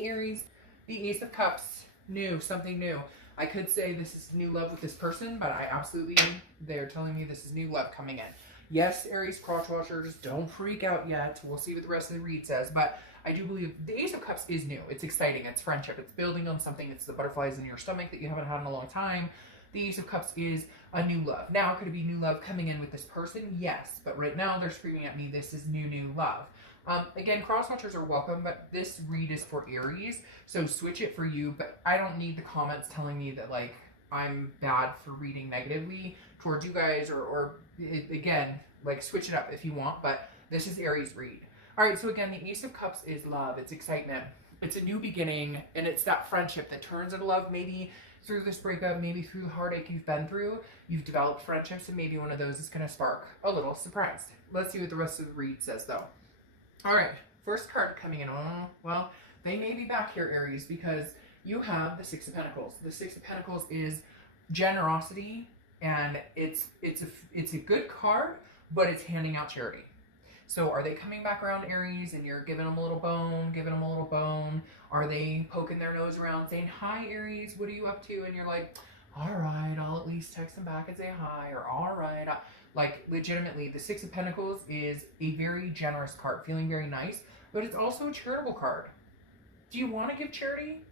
me, Aries, the Ace of Cups, new, something new. I could say this is new love with this person, but I absolutely, they're telling me this is new love coming in. Yes, Aries crotch washers, don't freak out yet. We'll see what the rest of the read says, but I do believe the Ace of Cups is new. It's exciting. It's friendship. It's building on something. It's the butterflies in your stomach that you haven't had in a long time. The Ace of Cups is a new love. Now, could it be new love coming in with this person? Yes, but right now they're screaming at me, this is new love. Again, cross-watchers are welcome, but this read is for Aries, so switch it for you, but I don't need the comments telling me that, like, I'm bad for reading negatively towards you guys, again, like, switch it up if you want, but this is Aries read. All right, so again, the Ace of Cups is love, it's excitement, it's a new beginning, and it's that friendship that turns into love, maybe through this breakup, maybe through the heartache you've been through, you've developed friendships, and maybe one of those is going to spark a little surprise. Let's see what the rest of the read says, though. All right, first card coming in. Oh, well, they may be back here, Aries, because you have the Six of Pentacles. The Six of Pentacles is generosity, and it's a good card, but it's handing out charity. So are they coming back around, Aries, and you're giving them a little bone, Are they poking their nose around saying, hi, Aries, what are you up to? And you're like, all right, I'll at least text them back and say hi, or all right. Like, legitimately, the Six of Pentacles is a very generous card, feeling very nice, but it's also a charitable card. Do you want to give charity,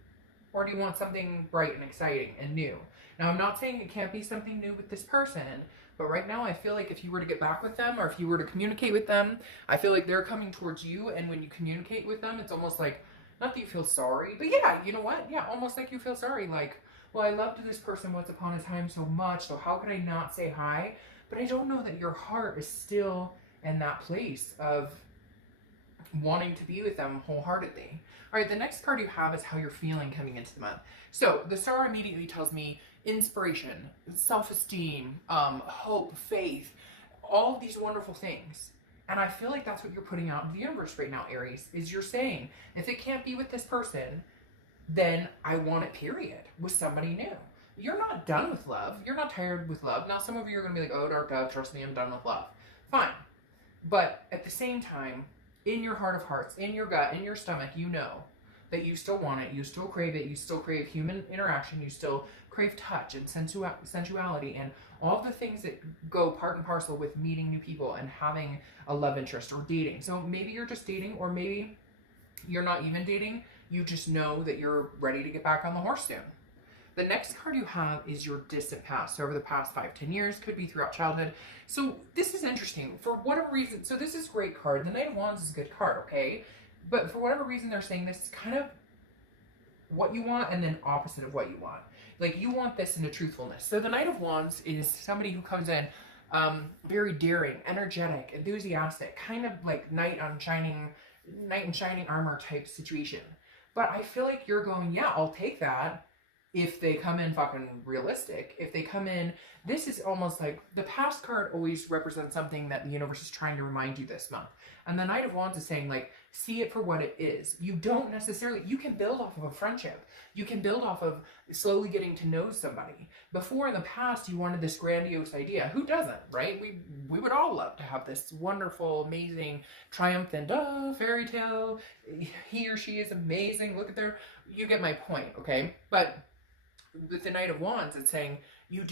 or do you want something bright and exciting and new? Now, I'm not saying it can't be something new with this person, but right now I feel like if you were to get back with them, or if you were to communicate with them, I feel like they're coming towards you, and when you communicate with them, it's almost like, not that you feel sorry, but yeah, you know what? Yeah, almost like you feel sorry, like, well, I loved this person once upon a time so much, so how could I not say hi? But I don't know that your heart is still in that place of wanting to be with them wholeheartedly. All right, the next card you have is how you're feeling coming into the month. So the star immediately tells me inspiration, self-esteem, hope, faith, all of these wonderful things. And I feel like that's what you're putting out in the universe right now, Aries, is you're saying, if it can't be with this person, then I want it, period, with somebody new. You're not done with love. You're not tired with love. Now, some of you are going to be like, oh, dark dove, trust me, I'm done with love. Fine. But at the same time, in your heart of hearts, in your gut, in your stomach, you know that you still want it. You still crave it. You still crave human interaction. You still crave touch and sensuality and all of the things that go part and parcel with meeting new people and having a love interest or dating. So maybe you're just dating, or maybe you're not even dating. You just know that you're ready to get back on the horse soon. The next card you have is your distant past. So over the past 5-10 years, could be throughout childhood. So this is interesting. For whatever reason, so this is a great card. The Knight of Wands is a good card, okay? But for whatever reason, they're saying this is kind of what you want and then opposite of what you want. Like, you want this into truthfulness. So the Knight of Wands is somebody who comes in very daring, energetic, enthusiastic, kind of like knight in shining armor type situation. But I feel like you're going, yeah, I'll take that. If they come in fucking realistic, if they come in, this is almost like the past card always represents something that the universe is trying to remind you this month. And the Knight of Wands is saying, like, see it for what it is. You don't necessarily, you can build off of a friendship. You can build off of slowly getting to know somebody. Before in the past, you wanted this grandiose idea. Who doesn't, right? We would all love to have this wonderful, amazing, triumphant, fairy tale. He or she is amazing. Look at their, you get my point, okay? But with the Knight of Wands, it's saying you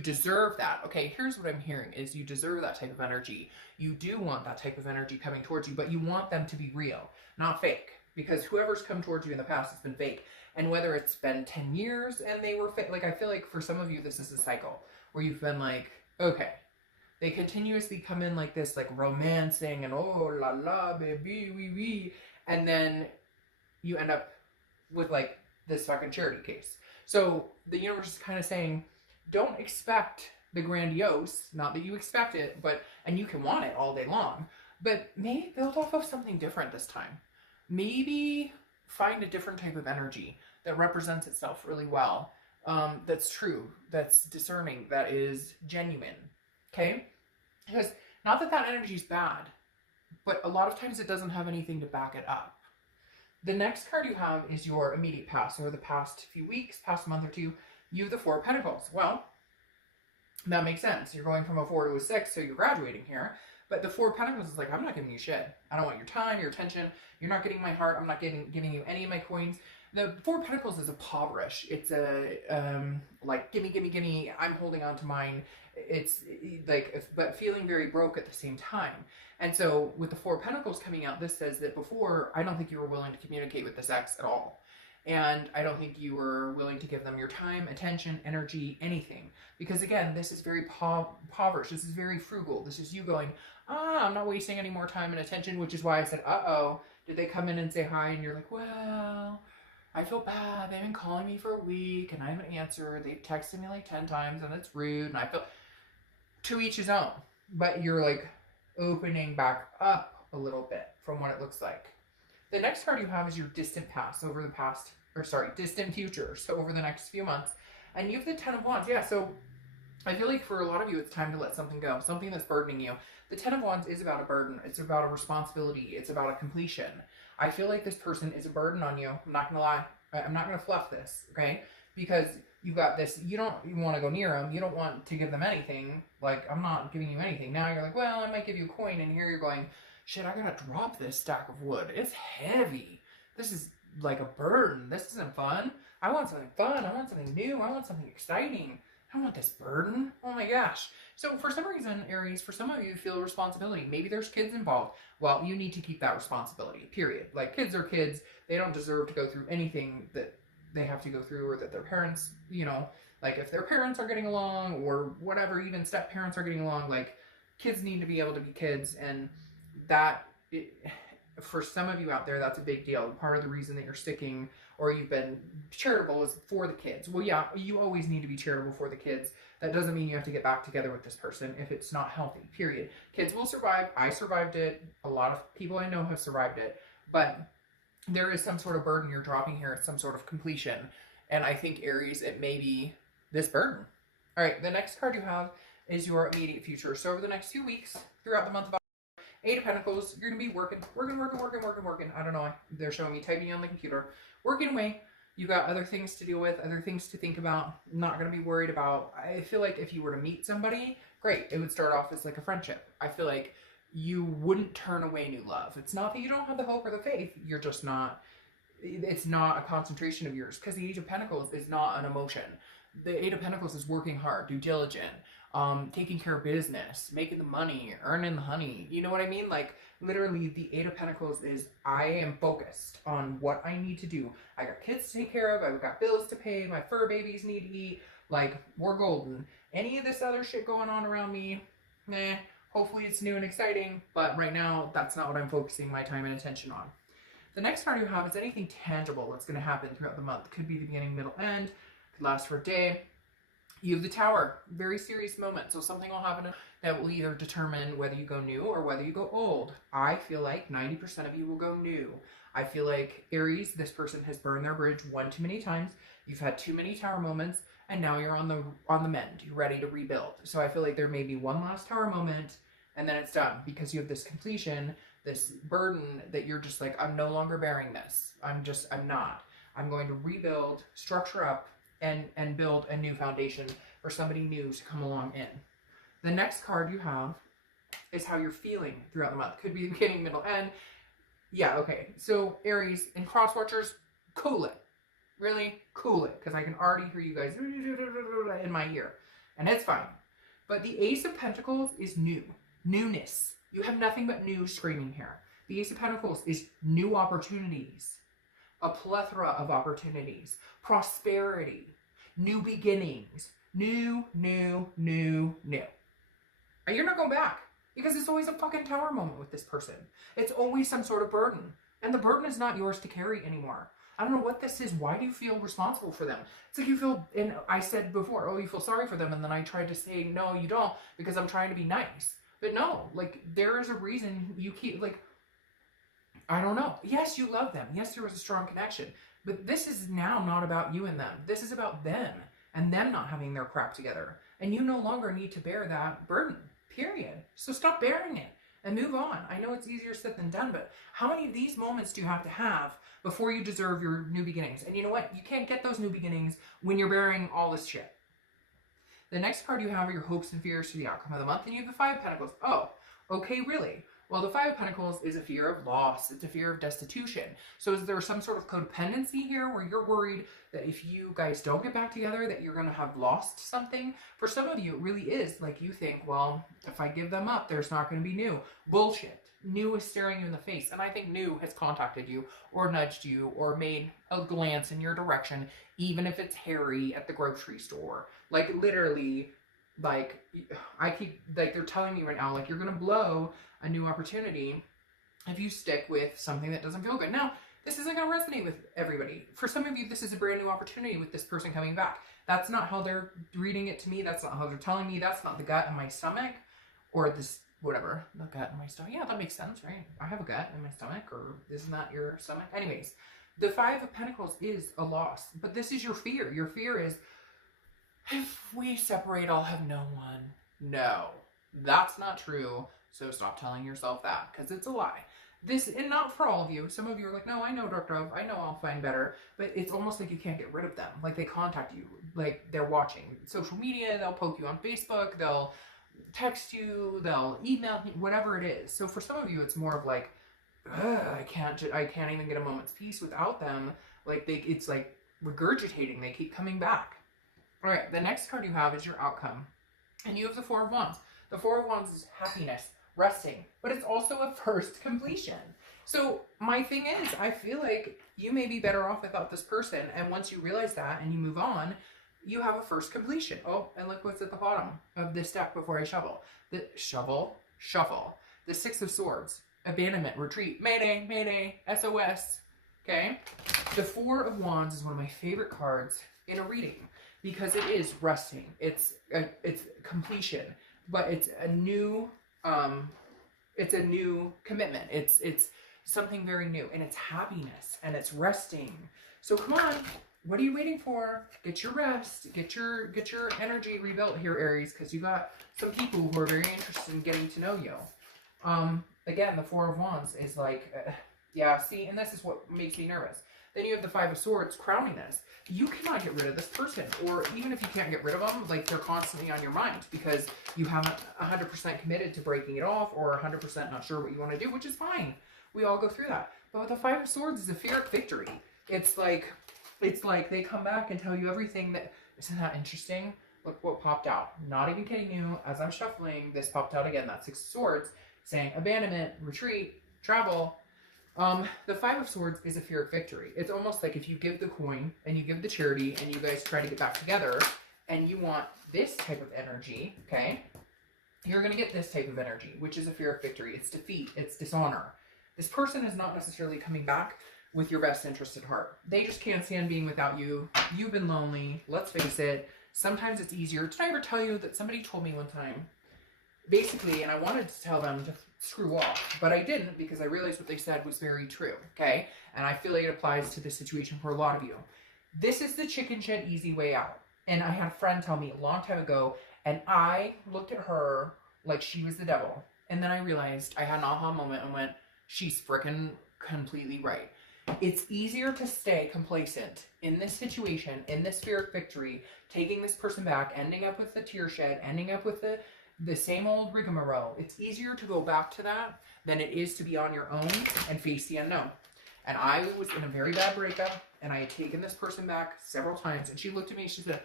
deserve that. Okay, here's what I'm hearing is you deserve that type of energy. You do want that type of energy coming towards you, but you want them to be real, not fake. Because whoever's come towards you in the past has been fake. And whether it's been 10 years and they were fake, like, I feel like for some of you, this is a cycle where you've been like, okay, they continuously come in like this, like romancing and oh la la baby wee wee, and then you end up with like this fucking charity case. So the universe is kind of saying, don't expect the grandiose, not that you expect it, but, and you can want it all day long, but maybe build off of something different this time. Maybe find a different type of energy that represents itself really well, that's true, that's discerning, that is genuine, okay? Because not that that energy is bad, but a lot of times it doesn't have anything to back it up. The next card you have is your immediate past, or the past few weeks, past month or two. You have the Four of Pentacles. Well, that makes sense. You're going from a 4 to a 6, so you're graduating here. But the Four of Pentacles is like, I'm not giving you shit. I don't want your time, your attention. You're not getting my heart. I'm not giving you any of my coins. The Four of Pentacles is impoverish. It's a, like, gimme, gimme, gimme. I'm holding on to mine. It's like, but feeling very broke at the same time. And so with the Four of Pentacles coming out, this says that before, I don't think you were willing to communicate with this ex at all. And I don't think you were willing to give them your time, attention, energy, anything. Because again, this is very impoverished. This is very frugal. This is you going, I'm not wasting any more time and attention, which is why I said, uh-oh. Did they come in and say hi? And you're like, well, I feel bad. They've been calling me for a week and I haven't answered. They've texted me like 10 times and it's rude. And I feel, to each his own. But you're like opening back up a little bit from what it looks like. The next card you have is your distant past, distant future. So over the next few months. And you have the Ten of Wands. Yeah, so I feel like for a lot of you, it's time to let something go. Something that's burdening you. The Ten of Wands is about a burden. It's about a responsibility. It's about a completion. I feel like this person is a burden on you. I'm not going to lie. I'm not going to fluff this, okay? Because you've got this, you want to go near them. You don't want to give them anything. Like, I'm not giving you anything. Now you're like, well, I might give you a coin. And here you're going, shit, I gotta drop this stack of wood. It's heavy. This is like a burden. This isn't fun. I want something fun. I want something new. I want something exciting. I don't want this burden. Oh my gosh. So for some reason, Aries, for some of you feel responsibility. Maybe there's kids involved. Well, you need to keep that responsibility, period. Like, kids are kids. They don't deserve to go through anything that they have to go through, or that their parents, you know, like if their parents are getting along or whatever, even step parents are getting along, like, kids need to be able to be kids. And that, for some of you out there, that's a big deal. Part of the reason that you're sticking or you've been charitable is for the kids. Well, yeah, you always need to be charitable for the kids. That doesn't mean you have to get back together with this person if it's not healthy, period. Kids will survive. I survived it. A lot of people I know have survived it. But there is some sort of burden you're dropping here. It's some sort of completion. And I think, Aries, it may be this burden. All right, the next card you have is your immediate future. So over the next few weeks, throughout the month of Eight of Pentacles, you're going to be working. I don't know. They're showing me typing on the computer. Working away. You got other things to deal with, other things to think about. Not going to be worried about. I feel like if you were to meet somebody, great. It would start off as like a friendship. I feel like you wouldn't turn away new love. It's not that you don't have the hope or the faith. You're just not. It's not a concentration of yours. Because the Eight of Pentacles is not an emotion. The Eight of Pentacles is working hard, due diligent. Taking care of business, making the money, earning the honey. You know what I mean? Like, literally, the Eight of Pentacles is, I am focused on what I need to do. I got kids to take care of. I've got bills to pay. My fur babies need to eat. Like, we're golden. Any of this other shit going on around me, meh. Hopefully it's new and exciting. But right now, that's not what I'm focusing my time and attention on. The next card you have is anything tangible that's going to happen throughout the month. Could be the beginning, middle, end. Could last for a day. You have the Tower, very serious moment. So something will happen that will either determine whether you go new or whether you go old. I feel like 90% of you will go new. I feel like, Aries, this person has burned their bridge one too many times. You've had too many Tower moments, and now you're on the mend. You're ready to rebuild. So I feel like there may be one last Tower moment, and then it's done, because you have this completion, this burden that you're just like, I'm no longer bearing this. I'm not. I'm going to rebuild, structure up, and build a new foundation for somebody new to come along in. The next card you have is how you're feeling throughout the month. Could be the beginning, middle, end. Yeah, okay. So, Aries and cross watchers, cool it. Really, cool it. Because I can already hear you guys in my ear. And it's fine. But the Ace of Pentacles is new. Newness. You have nothing but new screaming here. The Ace of Pentacles is new opportunities. A plethora of opportunities, prosperity, new beginnings, new. And you're not going back, because it's always a fucking Tower moment with this person. It's always some sort of burden, and the burden is not yours to carry anymore. I don't know what this is. Why do you feel responsible for them? It's like you feel, and I said before, oh, you feel sorry for them, and then I tried to say, no, you don't, because I'm trying to be nice. But no, like, there is a reason you keep, like, I don't know. Yes, you love them. Yes, there was a strong connection. But this is now not about you and them. This is about them and them not having their crap together. And you no longer need to bear that burden, period. So stop bearing it and move on. I know it's easier said than done, but how many of these moments do you have to have before you deserve your new beginnings? And you know what? You can't get those new beginnings when you're bearing all this shit. The next card you have are your hopes and fears for the outcome of the month, and you have the Five of Pentacles. Oh, Okay, really? Well, the Five of Pentacles is a fear of loss. It's a fear of destitution. So is there some sort of codependency here where you're worried that if you guys don't get back together that you're going to have lost something? For some of you, it really is. Like you think, well, if I give them up, there's not going to be new. Bullshit. New is staring you in the face. And I think new has contacted you or nudged you or made a glance in your direction, even if it's Harry at the grocery store. Like literally, like I keep, like they're telling me right now, like you're going to blow a new opportunity if you stick with something that doesn't feel good. Now, this isn't going to resonate with everybody. For some of you, this is a brand new opportunity with this person coming back. That's not how they're reading it to me. That's not how they're telling me. That's not the gut in my stomach or this, whatever, the gut in my stomach. Yeah, that makes sense, right? I have a gut in my stomach, or isn't that your stomach? Anyways, the Five of Pentacles is a loss, but this is your fear. Your fear is, if we separate, I'll have no one. No, that's not true. So stop telling yourself that, because it's a lie. This, and not for all of you. Some of you are like, no, I know, Dr. Dove. I know I'll find better. But it's almost like you can't get rid of them. Like they contact you. Like they're watching social media. They'll poke you on Facebook. They'll text you. They'll email you, whatever it is. So for some of you, it's more of like, I can't even get a moment's peace without them. Like it's like regurgitating. They keep coming back. All right, the next card you have is your outcome. And you have the Four of Wands. The Four of Wands is happiness, resting, but it's also a first completion. So my thing is, I feel like you may be better off without this person. And once you realize that and you move on, you have a first completion. Oh, and look what's at the bottom of this deck before I shuffle. Shuffle. The Six of Swords, abandonment, retreat, mayday, mayday, SOS. Okay. The Four of Wands is one of my favorite cards in a reading because it is resting. It's completion, but it's a new commitment. It's something very new, and it's happiness and it's resting. So come on, what are you waiting for? Get your rest, get your energy rebuilt here, Aries, because you got some people who are very interested in getting to know you. Again, the Four of Wands is like, yeah, see, and this is what makes me nervous. Then you have the Five of Swords crowning this. You cannot get rid of this person, or even if you can't get rid of them, like they're constantly on your mind because you haven't 100% committed to breaking it off, or 100% not sure what you want to do, which is fine. We all go through that. But with the Five of Swords is a Pyrrhic victory. It's like they come back and tell you everything that, isn't that interesting? Look what popped out. Not even kidding you. As I'm shuffling, this popped out again. That Six of Swords saying abandonment, retreat, travel. The Five of Swords is a Pyrrhic victory. It's almost like if you give the coin and you give the charity and you guys try to get back together and you want this type of energy, okay, you're going to get this type of energy, which is a Pyrrhic victory. It's defeat. It's dishonor. This person is not necessarily coming back with your best interest at heart. They just can't stand being without you. You've been lonely. Let's face it. Sometimes it's easier. Did I ever tell you that somebody told me one time, basically, and I wanted to tell them to screw off, but I didn't because I realized what they said was very true, okay? And I feel like it applies to this situation for a lot of you. This is the chicken shit easy way out. And I had a friend tell me a long time ago, and I looked at her like she was the devil. And then I realized, I had an aha moment and went, she's freaking completely right. It's easier to stay complacent in this situation, in this Pyrrhic victory, taking this person back, ending up with the tear shed, ending up with the same old rigmarole. It's easier to go back to that than it is to be on your own and face the unknown. And I was in a very bad breakup, and I had taken this person back several times, and she looked at me, she said,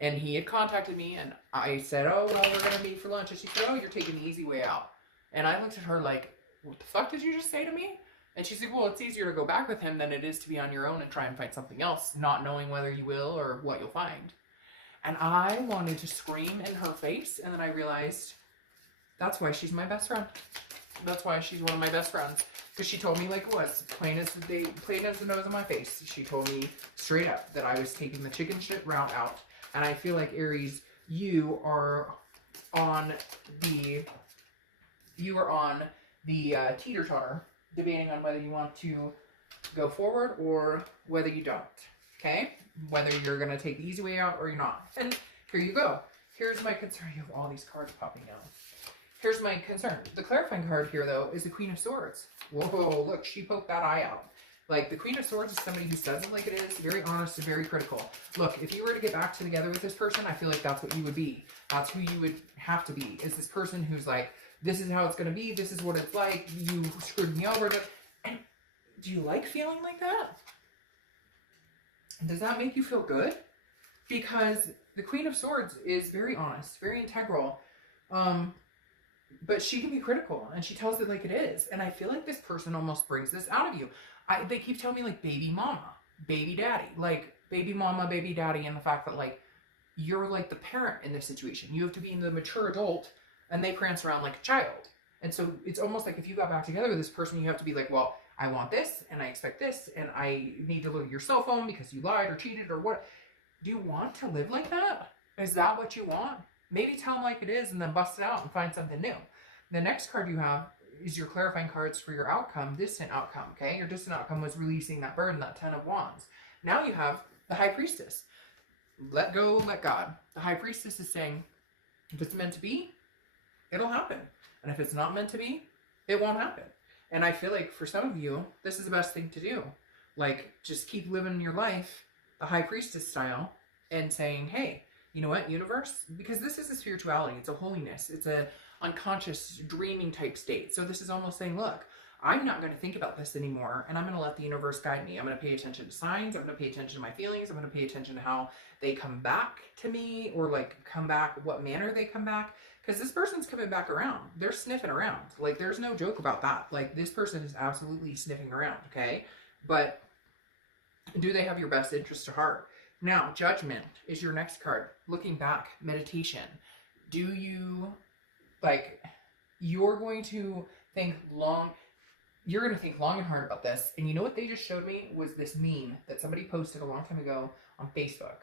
and he had contacted me, and I said, oh, well, we're going to meet for lunch. And she said, oh, you're taking the easy way out. And I looked at her like, what the fuck did you just say to me? And she said, well, it's easier to go back with him than it is to be on your own and try and find something else, not knowing whether you will or what you'll find. And I wanted to scream in her face, and then I realized that's why she's my best friend. That's why she's one of my best friends. Because she told me like it was, plain as the nose on my face. She told me straight up that I was taking the chicken shit route out. And I feel like, Aries, you are on the teeter-totter, debating on whether you want to go forward or whether you don't. Okay? Whether you're going to take the easy way out or you're not. And here you go. Here's my concern. You have all these cards popping out. Here's my concern. The clarifying card here, though, is the Queen of Swords. Whoa, look, she poked that eye out. Like, the Queen of Swords is somebody who says it like it is, very honest and very critical. Look, if you were to get back together with this person, I feel like that's what you would be. That's who you would have to be, is this person who's like, this is how it's going to be. This is what it's like. You screwed me over. And do you like feeling like that? Does that make you feel good? Because the Queen of Swords is very honest, very integral. But she can be critical, and she tells it like it is. And I feel like this person almost brings this out of you. They keep telling me like baby mama, baby daddy, like baby mama, baby daddy, and the fact that like you're like the parent in this situation. You have to be the mature adult, and they prance around like a child. And so it's almost like if you got back together with this person, you have to be like, well, I want this, and I expect this, and I need to look at your cell phone because you lied or cheated or what. Do you want to live like that? Is that what you want? Maybe tell them like it is and then bust it out and find something new. The next card you have is your clarifying cards for your outcome, distant outcome, okay? Your distant outcome was releasing that burden, that 10 of Wands. Now you have the High Priestess. Let go, let God. The High Priestess is saying, if it's meant to be, it'll happen. And if it's not meant to be, it won't happen. And I feel like for some of you, this is the best thing to do. Like, just keep living your life the High Priestess style and saying, hey, you know what, universe? Because this is a spirituality. It's a holiness. It's a unconscious dreaming type state. So this is almost saying, look, I'm not going to think about this anymore, and I'm going to let the universe guide me. I'm going to pay attention to signs. I'm going to pay attention to my feelings. I'm going to pay attention to how they come back to me, or like come back, what manner they come back. Because this person's coming back around. They're sniffing around. Like, there's no joke about that. Like, this person is absolutely sniffing around, okay? But do they have your best interest at heart? Now, Judgment is your next card. Looking back, meditation. Do you, like, you're going to think long and hard about this. And you know what they just showed me was this meme that somebody posted a long time ago on Facebook.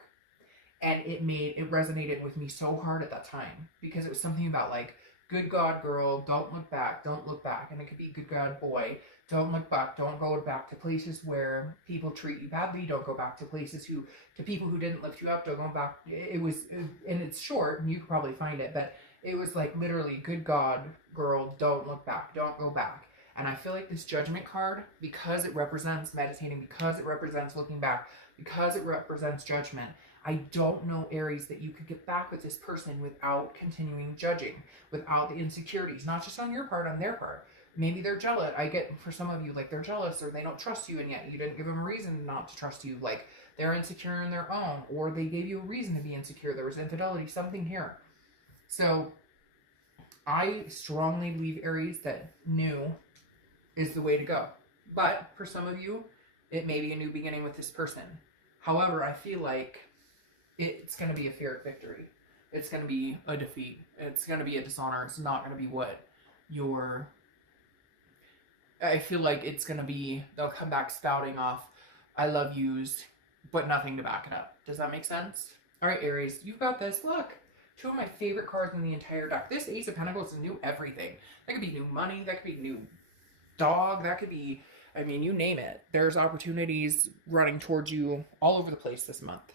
And it resonated with me so hard at that time, because it was something about like, good God, girl, don't look back, don't look back. And it could be good God, boy, don't look back, don't go back to places where people treat you badly, don't go back to places to people who didn't lift you up, don't go back. And it's short, and you could probably find it, but it was like literally, good God, girl, don't look back, don't go back. And I feel like this Judgment card, because it represents meditating, because it represents looking back, because it represents judgment, I don't know, Aries, that you could get back with this person without continuing judging, without the insecurities, not just on your part, on their part. Maybe they're jealous. I get, for some of you, like, they're jealous, or they don't trust you, and yet you didn't give them a reason not to trust you. Like, they're insecure in their own, or they gave you a reason to be insecure. There was infidelity, something here. So I strongly believe, Aries, that new is the way to go. But for some of you, it may be a new beginning with this person. However, I feel like it's going to be a Pyrrhic victory. It's going to be a defeat. It's going to be a dishonor. It's not going to be what I feel like it's going to be, they'll come back spouting off I love yous, but nothing to back it up. Does that make sense? All right, Aries, you've got this. Look, two of my favorite cards in the entire deck. This Ace of Pentacles is new everything. That could be new money. That could be new dog. That could be, I mean, you name it. There's opportunities running towards you all over the place this month.